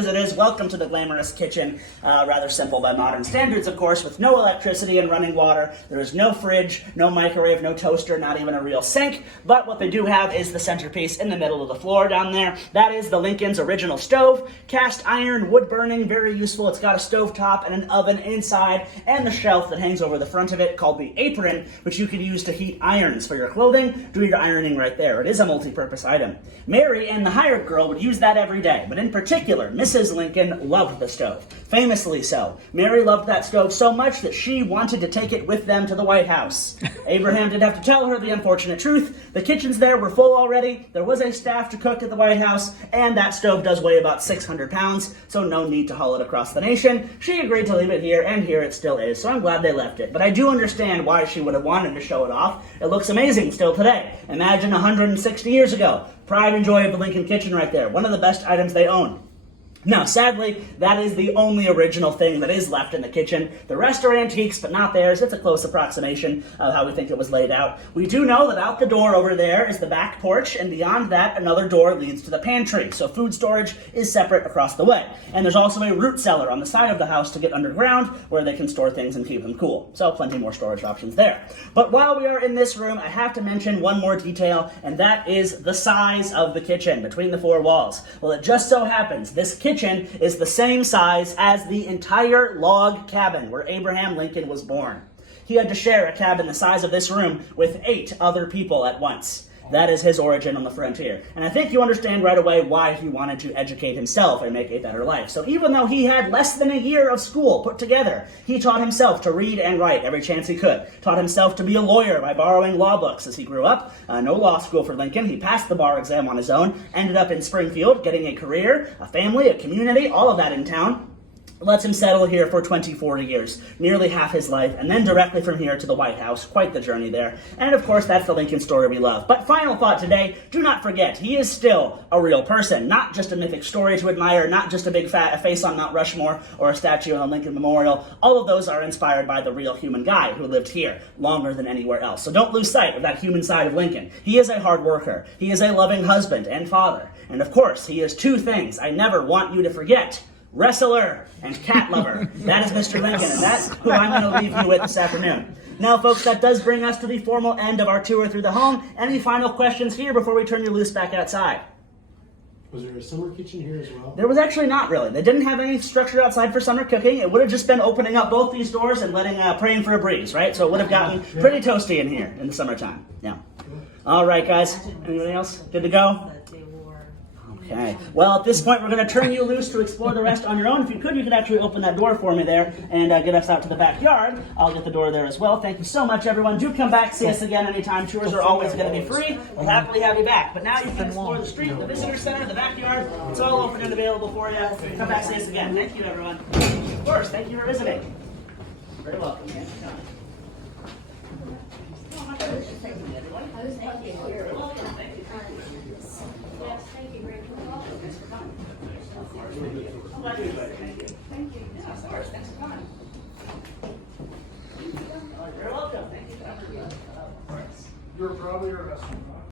As it is, welcome to the glamorous kitchen. Rather simple by modern standards, of course, with no electricity and running water. There is no fridge, no microwave, no toaster, not even a real sink. But what they do have is the centerpiece in the middle of the floor down there. That is the Lincoln's original stove. Cast iron, wood burning, very useful. It's got a stove top and an oven inside, and the shelf that hangs over the front of it called the apron, which you could use to heat irons for your clothing. Do your ironing right there. It is a multi-purpose item. Mary and the hired girl would use that every day, but in particular, Mrs. Lincoln loved the stove. Famously so. Mary loved that stove so much that she wanted to take it with them to the White House. Abraham did have to tell her the unfortunate truth. The kitchens there were full already. There was a staff to cook at the White House, and that stove does weigh about 600 pounds, so no need to haul it across the nation. She agreed to leave it here, and here it still is, so I'm glad they left it. But I do understand why she would have wanted to show it off. It looks amazing still today. Imagine 160 years ago. Pride and joy of the Lincoln kitchen right there. One of the best items they own. Now, sadly, that is the only original thing that is left in the kitchen. The rest are antiques, but not theirs. It's a close approximation of how we think it was laid out. We do know that out the door over there is the back porch, and beyond that, another door leads to the pantry. So food storage is separate across the way. And there's also a root cellar on the side of the house to get underground, where they can store things and keep them cool. So plenty more storage options there. But while we are in this room, I have to mention one more detail, and that is the size of the kitchen between the four walls. Well, it just so happens this kitchen is the same size as the entire log cabin where Abraham Lincoln was born. He had to share a cabin the size of this room with 8 other people at once. That is his origin on the frontier. And I think you understand right away why he wanted to educate himself and make a better life. So even though he had less than a year of school put together, he taught himself to read and write every chance he could. Taught himself to be a lawyer by borrowing law books as he grew up. No law school for Lincoln. He passed the bar exam on his own, ended up in Springfield, getting a career, a family, a community, all of that in town. Lets him settle here for 40 years, nearly half his life, and then directly from here to the White House. Quite the journey there. And of course, that's the Lincoln story we love. But final thought today, do not forget, he is still a real person, not just a mythic story to admire, not just a big face on Mount Rushmore or a statue on the Lincoln Memorial. All of those are inspired by the real human guy who lived here longer than anywhere else. So don't lose sight of that human side of Lincoln. He is a hard worker. He is a loving husband and father. And of course, he is 2 things I never want you to forget. Wrestler and cat lover. That is Mr. Lincoln, and that's who I'm going to leave you with this afternoon. Now, folks, that does bring us to the formal end of our tour through the home. Any final questions here before we turn you loose back outside? Was there a summer kitchen here as well? There was actually not really. They didn't have any structure outside for summer cooking. It would have just been opening up both these doors and praying for a breeze, right? So it would have gotten pretty toasty in here in the summertime. Yeah. All right, guys. Anybody else? Good to go? Okay. Well, at this point, we're going to turn you loose to explore the rest on your own. If you could actually open that door for me there and get us out to the backyard. I'll get the door there as well. Thank you so much, everyone. Do come back. See us again anytime. Tours are always going to be free. We'll happily have you back. But now you can explore the street, the visitor center, the backyard. It's all open and available for you. Come back. See us again. Thank you, everyone. Of course. Thank you for visiting. Very welcome. Thank you. Thank you. Yeah, of course. Thanks for coming. You're welcome. Thank you. You're probably our best one.